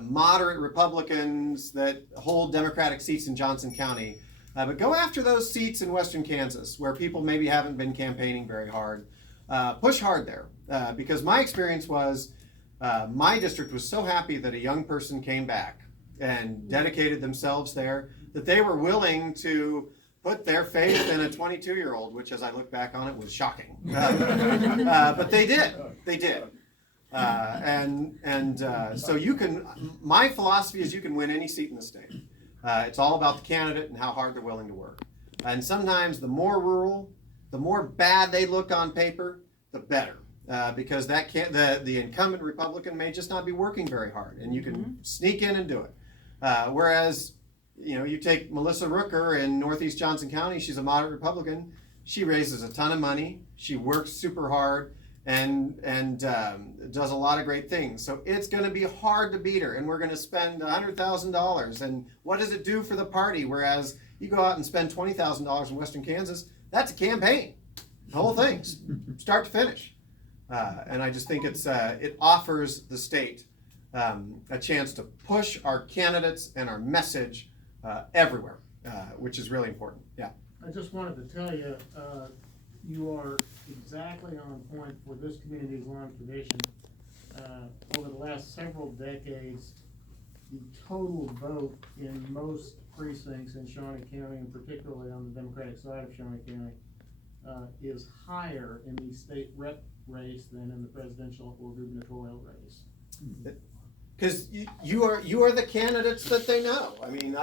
moderate Republicans that hold Democratic seats in Johnson County, but go after those seats in Western Kansas where people maybe haven't been campaigning very hard. Push hard there, because my experience was my district was so happy that a young person came back and dedicated themselves there that they were willing to put their faith in a 22-year-old, which as I look back on it was shocking. But they did. So you can, my philosophy is you can win any seat in the state. It's all about the candidate and how hard they're willing to work. And sometimes the more rural, the more bad they look on paper, the better. Because the incumbent Republican may just not be working very hard, and you can sneak in and do it. Whereas, you take Melissa Rooker in Northeast Johnson County, she's a moderate Republican. She raises a ton of money. She works super hard and does a lot of great things. So it's going to be hard to beat her, and we're going to spend $100,000. And what does it do for the party? Whereas you go out and spend $20,000 in Western Kansas, that's a campaign. The whole thing, start to finish. And I just think it offers the state a chance to push our candidates and our message everywhere, which is really important. Yeah. I just wanted to tell you, you are exactly on point for this community's long tradition. Over the last several decades, the total vote in most precincts in Shawnee County, and particularly on the Democratic side of Shawnee County, is higher in the state rep race than in the presidential or gubernatorial race. Because you are the candidates that they know. I mean,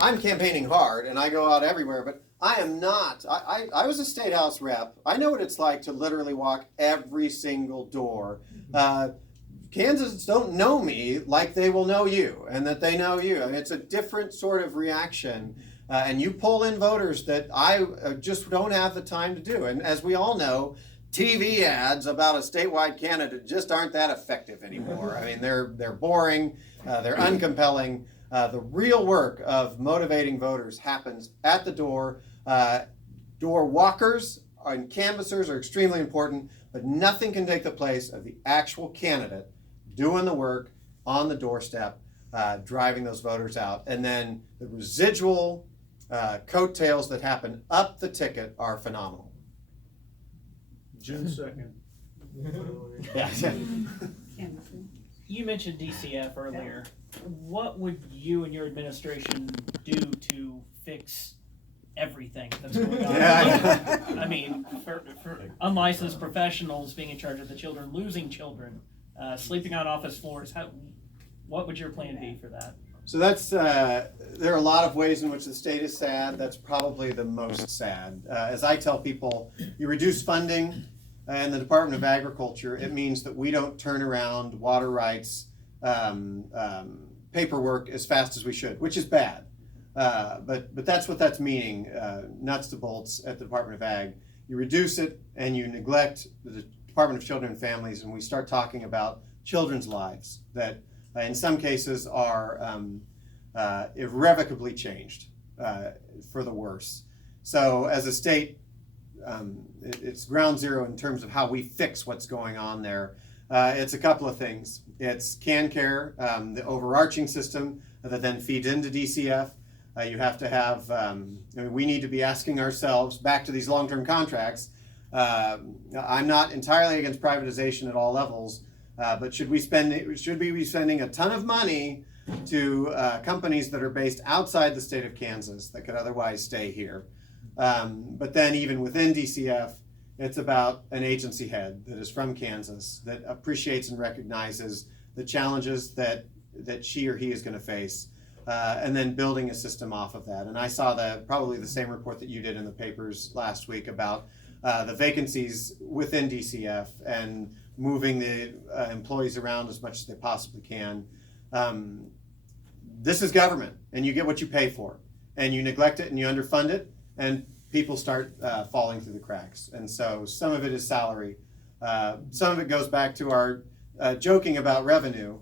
I'm campaigning hard and I go out everywhere, but I am not. I was a state house rep. I know what it's like to literally walk every single door. Kansans don't know me like they will know you, and that they know you. I mean, it's a different sort of reaction. And you pull in voters that I just don't have the time to do. And as we all know, TV ads about a statewide candidate just aren't that effective anymore. I mean, they're boring, they're uncompelling. The real work of motivating voters happens at the door. Door walkers and canvassers are extremely important, but nothing can take the place of the actual candidate doing the work on the doorstep, driving those voters out. And then the residual coattails that happen up the ticket are phenomenal. June 2nd. You mentioned DCF earlier. What would you and your administration do to fix everything that's going on? I mean, for unlicensed professionals being in charge of the children, losing children, sleeping on office floors, what would your plan be for that? So there are a lot of ways in which the state is sad. That's probably the most sad. As I tell people, you reduce funding in the Department of Agriculture, it means that we don't turn around water rights paperwork as fast as we should, which is bad. But that's what that's meaning, nuts to bolts at the Department of Ag. You reduce it and you neglect the Department of Children and Families, and we start talking about children's lives that in some cases are irrevocably changed for the worse. So as a state, it's ground zero in terms of how we fix what's going on there. It's a couple of things. It's CanCare, the overarching system that then feeds into DCF. You have to have, we need to be asking ourselves, back to these long-term contracts, I'm not entirely against privatization at all levels, but should we be spending a ton of money to companies that are based outside the state of Kansas that could otherwise stay here? But then even within DCF, it's about an agency head that is from Kansas that appreciates and recognizes the challenges that she or he is going to face, and then building a system off of that. And I saw probably the same report that you did in the papers last week about the vacancies within DCF and moving the employees around as much as they possibly can. This is government, and you get what you pay for. and you neglect it and you underfund it, and people start falling through the cracks. And so some of it is salary. Some of it goes back to our joking about revenue.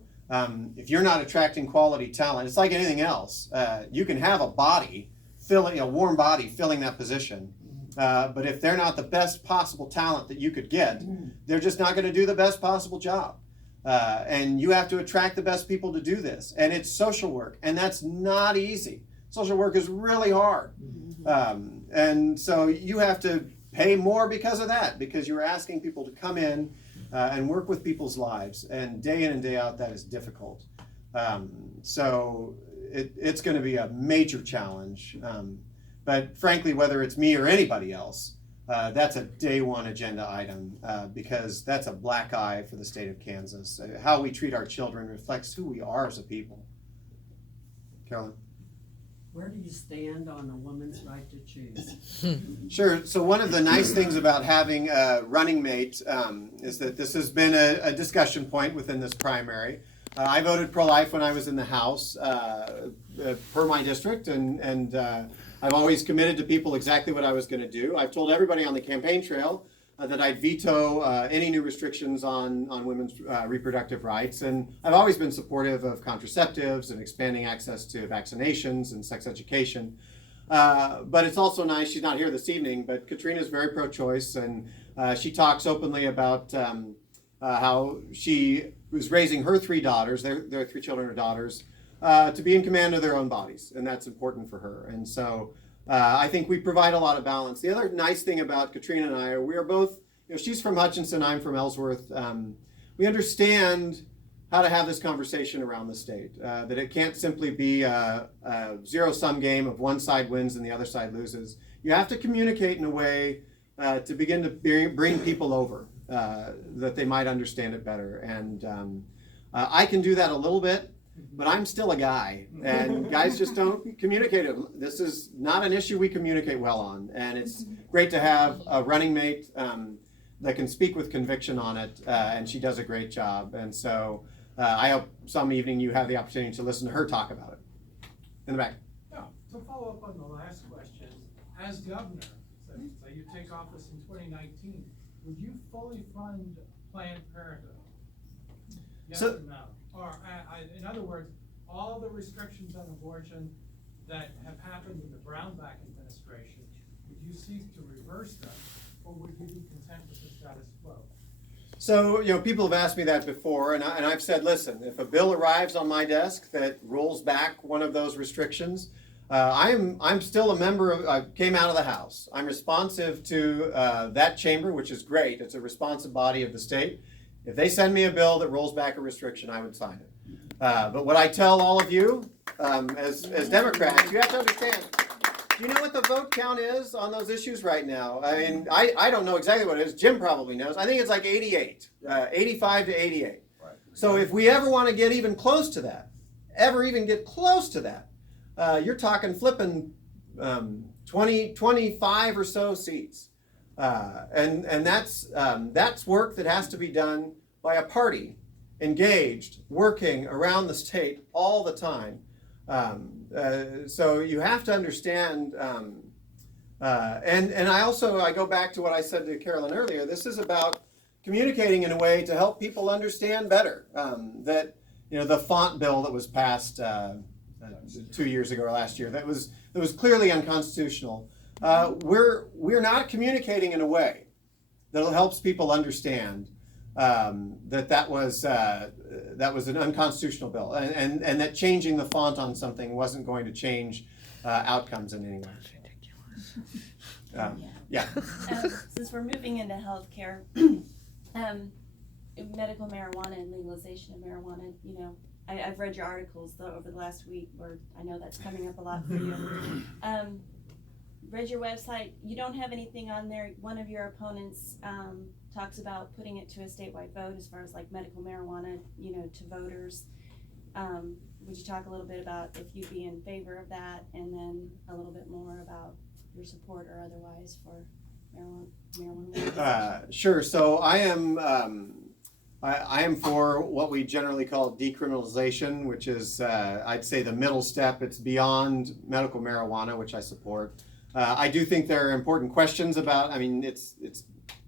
If you're not attracting quality talent, it's like anything else. You can have a body, a warm body filling that position. But if they're not the best possible talent that you could get, they're just not going to do the best possible job. And you have to attract the best people to do this. And it's social work, and that's not easy. Social work is really hard. And so you have to pay more because of that, because you're asking people to come in and work with people's lives. And day in and day out, that is difficult. So it's going to be a major challenge. But frankly, whether it's me or anybody else, that's a day one agenda item because that's a black eye for the state of Kansas. How we treat our children reflects who we are as a people. Carolyn? Where do you stand on a woman's right to choose? Sure. So one of the nice things about having a running mate is that this has been a discussion point within this primary. I voted pro-life when I was in the House per my district, and I've always committed to people exactly what I was going to do. I've told everybody on the campaign trail that I'd veto any new restrictions on women's reproductive rights, and I've always been supportive of contraceptives and expanding access to vaccinations and sex education. But it's also nice, she's not here this evening, but Katrina's very pro-choice, and she talks openly about how she was raising her three daughters, their three children are daughters, to be in command of their own bodies, and that's important for her. And so I think we provide a lot of balance. The other nice thing about Katrina and I are we are both, she's from Hutchinson, I'm from Ellsworth. We understand how to have this conversation around the state, that it can't simply be a zero-sum game of one side wins and the other side loses. You have to communicate in a way to begin to bring people over, that they might understand it better. And I can do that a little bit, but I'm still a guy, and guys just don't communicate it. This is not an issue we communicate well on, and it's great to have a running mate that can speak with conviction on it, and she does a great job. And so I hope some evening you have the opportunity to listen to her talk about it. In the back. Yeah, to follow up on the last question, as governor, so you take office in 2019, would you fully fund Planned Parenthood? Yes or no? Or, in other words, all the restrictions on abortion that have happened in the Brownback administration, would you seek to reverse them, or would you be content with the status quo? So, people have asked me that before, and I've said, listen, if a bill arrives on my desk that rolls back one of those restrictions, I'm still a member of, I came out of the House. I'm responsive to that chamber, which is great. It's a responsive body of the state. If they send me a bill that rolls back a restriction, I would sign it. But what I tell all of you, as Democrats, you have to understand, do you know what the vote count is on those issues right now? I mean, I don't know exactly what it is. Jim probably knows. I think it's like 88, 85 to 88. Right. So if we ever want to get even close to that, you're talking flipping 25 or so seats. And that's work that has to be done by a party engaged, working around the state all the time. So you have to understand, and I go back to what I said to Carolyn earlier. This is about communicating in a way to help people understand better that the font bill that was passed 2 years ago or last year that was clearly unconstitutional. We're not communicating in a way that helps people understand that was an unconstitutional bill, and that changing the font on something wasn't going to change outcomes in any way. Yeah. Since we're moving into healthcare, medical marijuana and legalization of marijuana, I've read your articles over the last week, where I know that's coming up a lot for you. Read your website. You don't have anything on there. One of your opponents talks about putting it to a statewide vote as far as like medical marijuana, to voters. Would you talk a little bit about if you'd be in favor of that, and then a little bit more about your support or otherwise for marijuana? Sure. So I am I am for what we generally call decriminalization, which is, I'd say, the middle step. It's beyond medical marijuana, which I support. I do think there are important questions about, I mean, it's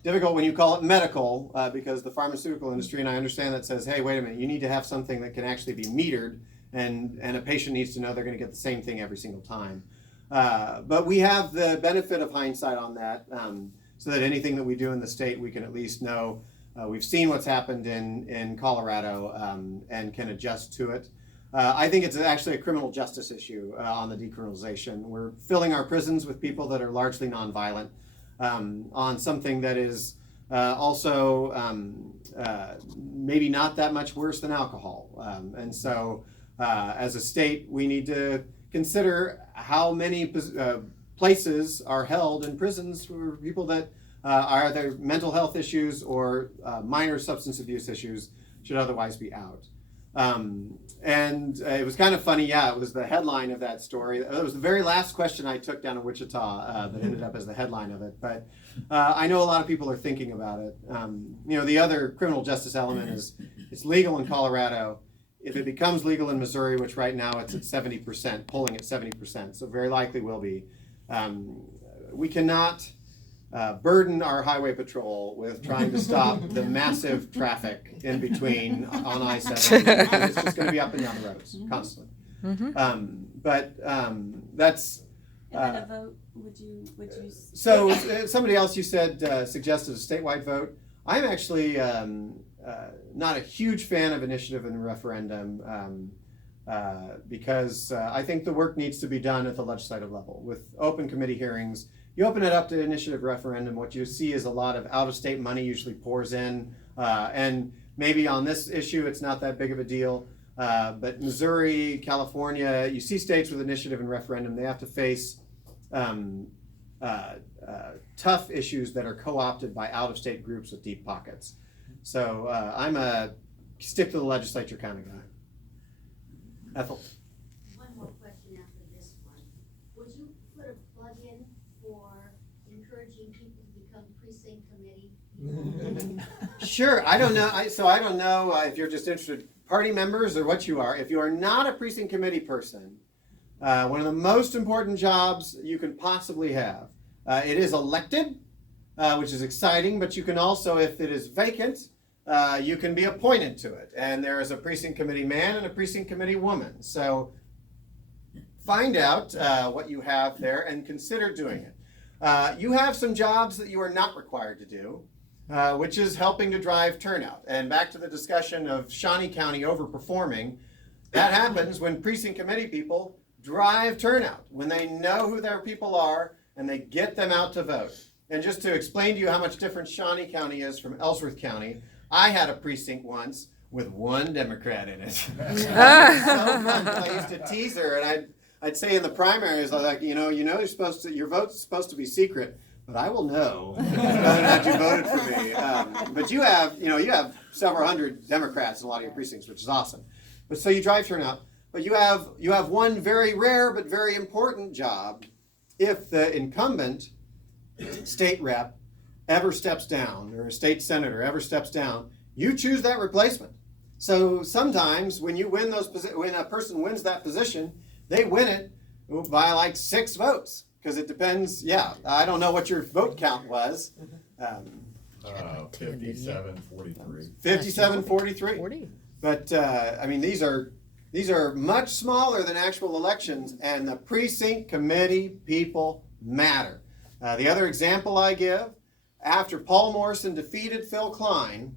difficult when you call it medical, because the pharmaceutical industry, and I understand that, says, hey, wait a minute, you need to have something that can actually be metered, and a patient needs to know they're going to get the same thing every single time. But we have the benefit of hindsight on that, so that anything that we do in the state, we can at least know. We've seen what's happened in Colorado, and can adjust to it. I think it's actually a criminal justice issue on the decriminalization. We're filling our prisons with people that are largely nonviolent, on something that is also maybe not that much worse than alcohol. And so as a state, we need to consider how many places are held in prisons for people that are either mental health issues or minor substance abuse issues should otherwise be out. And it was kind of funny, yeah, it was the headline of that story. It was the very last question I took down in Wichita that ended up as the headline of it. But I know a lot of people are thinking about it. You know, the other criminal justice element is it's legal in Colorado. If it becomes legal in Missouri, which right now it's at 70%, polling at 70%, so very likely will be, we cannot burden our highway patrol with trying to stop the massive traffic in between on I-70. It's just going to be up and down the roads constantly. That's. And then a vote, would you? So somebody else you said suggested a statewide vote. I'm actually not a huge fan of initiative and referendum because I think the work needs to be done at the legislative level with open committee hearings. You open it up to initiative referendum, what you see is a lot of out-of-state money usually pours in, and maybe on this issue it's not that big of a deal, but Missouri, California, you see states with initiative and referendum, they have to face tough issues that are co-opted by out-of-state groups with deep pockets. So I'm a stick to the legislature kind of guy. Ethel? One more question after this one. Would you put a plug in for encouraging people to become precinct committee? Sure. I don't know. I don't know if you're just interested, party members or what you are. If you are not a precinct committee person, one of the most important jobs you can possibly have. It is elected, which is exciting, but you can also, if it is vacant, you can be appointed to it. And there is a precinct committee man and a precinct committee woman. So find out what you have there and consider doing it. You have some jobs that you are not required to do, which is helping to drive turnout. And back to the discussion of Shawnee County overperforming, that happens when precinct committee people drive turnout, when they know who their people are and they get them out to vote. And just to explain to you how much different Shawnee County is from Ellsworth County, I had a precinct once with one Democrat in it. So I used to tease her, and I'd say in the primaries, I was like, you're supposed to, your vote's supposed to be secret, but I will know whether or not you voted for me. But you have several hundred Democrats in a lot of your precincts, which is awesome. But so you drive turnout, but you have one very rare but very important job. If the incumbent state rep ever steps down, or a state senator ever steps down, you choose that replacement. So sometimes when when a person wins that position, they win it by like 6 votes, because it depends. Yeah, I don't know what your vote count was. 57-43. 57-43. But I mean, these are much smaller than actual elections, and the precinct committee people matter. The other example I give, after Paul Morrison defeated Phil Klein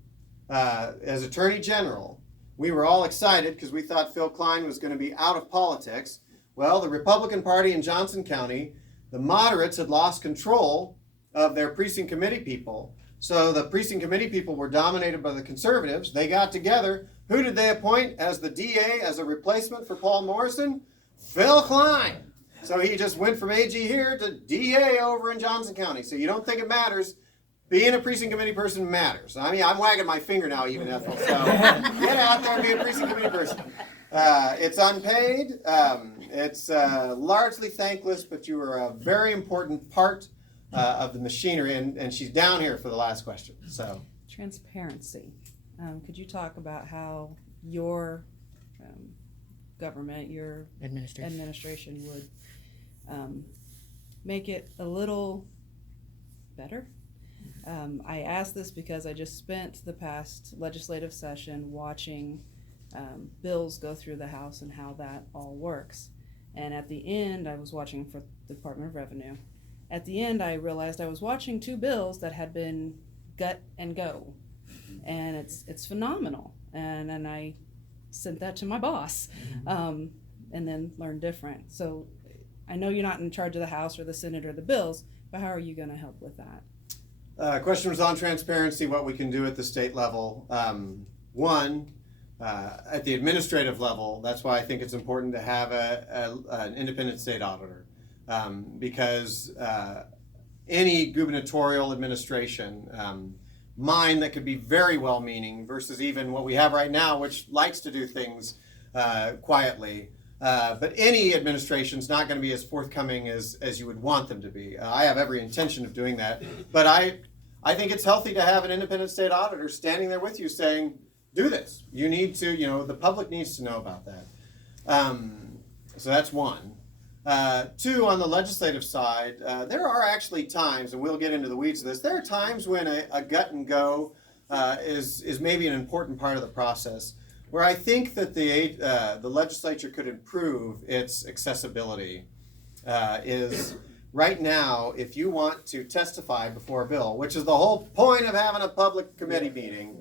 as Attorney General, we were all excited because we thought Phil Klein was going to be out of politics. Well, the Republican Party in Johnson County, the moderates had lost control of their precinct committee people. So the precinct committee people were dominated by the conservatives. They got together. Who did they appoint as the DA as a replacement for Paul Morrison? Phil Klein. So he just went from AG here to DA over in Johnson County. So you don't think it matters. Being a precinct committee person matters. I mean, I'm wagging my finger now, even Ethel. So get out there and be a precinct committee person. It's unpaid. It's largely thankless, but you are a very important part of the machinery. And she's down here for the last question. So transparency. Could you talk about how your government, your administration would make it a little better? I ask this because I just spent the past legislative session watching bills go through the House and how that all works. And at the end, I was watching for the Department of Revenue. At the end, I realized I was watching 2 bills that had been gut and go. And it's phenomenal. And I sent that to my boss, and then learned different. So I know you're not in charge of the House or the Senate or the bills, but how are you going to help with that? Question was on transparency, what we can do at the state level. At the administrative level, that's why I think it's important to have an independent state auditor, because any gubernatorial administration, mine that could be very well-meaning versus even what we have right now, which likes to do things quietly. But any administration's not going to be as forthcoming as you would want them to be. I have every intention of doing that, but I think it's healthy to have an independent state auditor standing there with you saying, do this. You need to, the public needs to know about that. So that's one. 2, on the legislative side, there are actually times, and we'll get into the weeds of this, there are times when a gut and go is maybe an important part of the process, where I think that the legislature could improve its accessibility is right now, if you want to testify before a bill, which is the whole point of having a public committee meeting,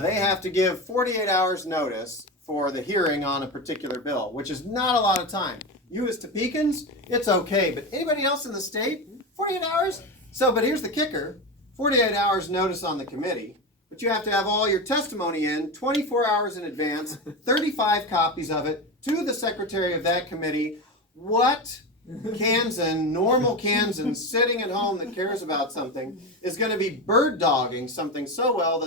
they have to give 48 hours notice for the hearing on a particular bill, which is not a lot of time. You as Topekans, it's okay, but anybody else in the state, 48 hours? But here's the kicker, 48 hours notice on the committee, but you have to have all your testimony in 24 hours in advance, 35 copies of it, to the secretary of that committee. What normal Kansan sitting at home that cares about something is going to be bird dogging something so well that